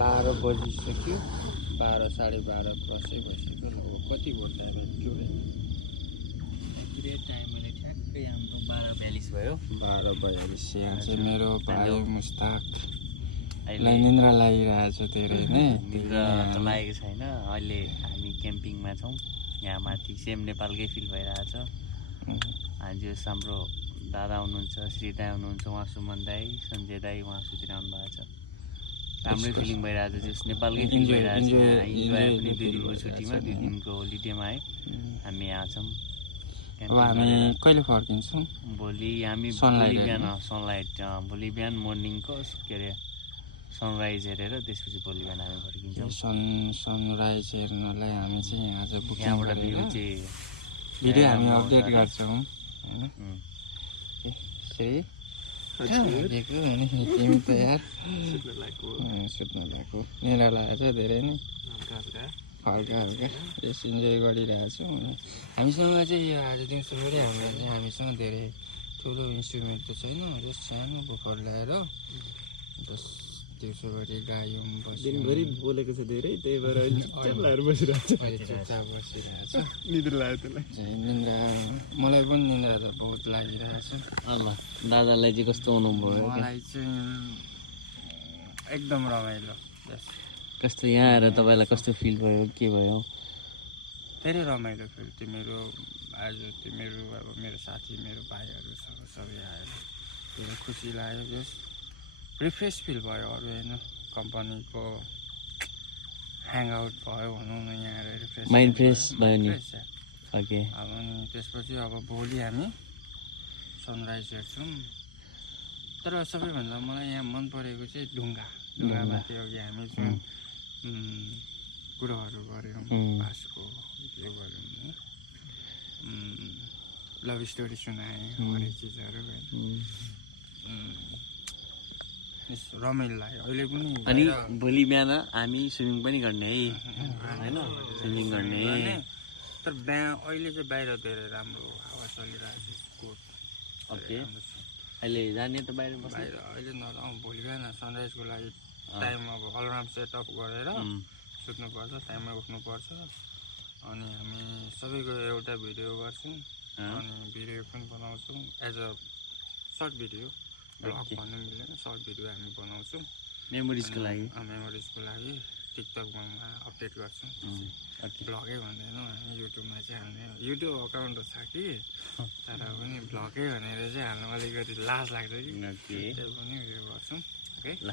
12 बजिसक्यो 12 12:30 बसेको कति घन्टा भयो टाइम मैले ठ्याक्कै हाम्रो 12:42 भयो 12:42 यहाँ चाहिँ मेरो भाइ मुस्ताकलाई निन्द्रा लागिरहेछ धेरै नै निन्द्रा त लागेको छैन अहिले हामी क्याम्पिङमा छौँ यहाँ माथि सेम नेपालकै फिल भइरहेछ आज हाम्रो दादा हुनुहुन्छ श्री दाई हुनुहुन्छ उहाँ सुमन दाई सञ्जय दाई उहाँ सुतिरहनु भएको छ राम्रै फिलिङ भइरहेछ जस नेपालकै फिल भइरहेछ इन्जोय पनि 2 दिनको छुट्टीमा 2 दिनको होलिडेमा है हामी यहाँ छौँ अब हामी कहिले फर्किन्छौँ भोलि हामी भोलि बिहान मर्निङको के अरे सनराइज हेरेर त्यसपछि भोलि बिहान हामी फर्किन्छौँ सनराइज हेर्नलाई हामी चाहिँ यहाँ चाहिँ बुकिङ यहाँबाट भ्यू चाहिँ भिडियो हामी अपडेट गर्छौँ हैन श्री तिमी त यार सुत्न लागेको निन्द्रा लागेको छ धेरै नै हल्का यस इन्जोय गरिरहेछौँ हामीसँग चाहिँ यो आज दिउँसोभरि हामीसँग धेरै ठुलो इन्स्ट्रुमेन्ट त छैन जस्ट सानो बुफर ल्याएर जस्ट दिउँसोभरि गायौँ दिनभरि बोलेको छ धेरै त्यही भएर चुपचाप लाएर बसिरहेको छ निद्रा लाग्यो त्यसलाई निन्द्रा मलाई पनि निन्द्रा त बहुत लागिरहेछ अल्ला दादालाई चाहिँ कस्तो अनुभव भयो मलाई चाहिँ एकदम रमाइलो कस्तो यहाँ आएर तपाईँलाई कस्तो फिल भयो के भयो धेरै रमाइलो फिल तिमीहरू अब मेरो साथी मेरो भाइहरू सबै आएर धेरै खुसी लाग्यो जस रिफ्रेस फिल भयो अरू होइन कम्पनीको ह्याङआउट भयो भनौँ न यहाँ आएर रिफ्रेस माइन्ड फ्रेस भयो नि ओके अब अनि त्यसपछि अब भोलि हामी सनराइज हेर्छौँ तर सबैभन्दा मलाई यहाँ मन परेको चाहिँ ढुङ्गामाथि अघि हामी जुन कुराहरू गऱ्यौँ पासको यो गऱ्यौँ लभ स्टोरी सुनाएँ हरेक चिजहरू रमाइलो लाग्यो अहिले पनि अनि भोलि बिहान हामी स्विमिङ पनि गर्ने है होइन स्विमिङ गर्ने तर अहिले चाहिँ बाहिर धेरै राम्रो हावा चलिरहेको छ ओके अहिले जाने त बाहिर अहिले नजाउँ भोलि बिहान सनराइजको लागि टाइम अब अलार्म सेटअप गरेर सुत्नुपर्छ टाइममा उठ्नुपर्छ अनि हामी सबैको एउटा भिडियो गर्छौँ अनि भिडियो पनि बनाउँछौँ as a short video blog भन्नु मिल्दैन सर्ट भिडियो हामी बनाउँछौँ मेमोरिजको लागि टिकटकमा अपडेट गर्छौँ ब्लगै भन्दैनौँ हामी युट्युबमा चाहिँ हाल्ने युट्युब अकाउन्ट त छ कि तर पनि ब्लगै भनेर चाहिँ हाल्नु अलिकति लाज लाग्छ कि त्यही पनि उयो गर्छौँ ओके ल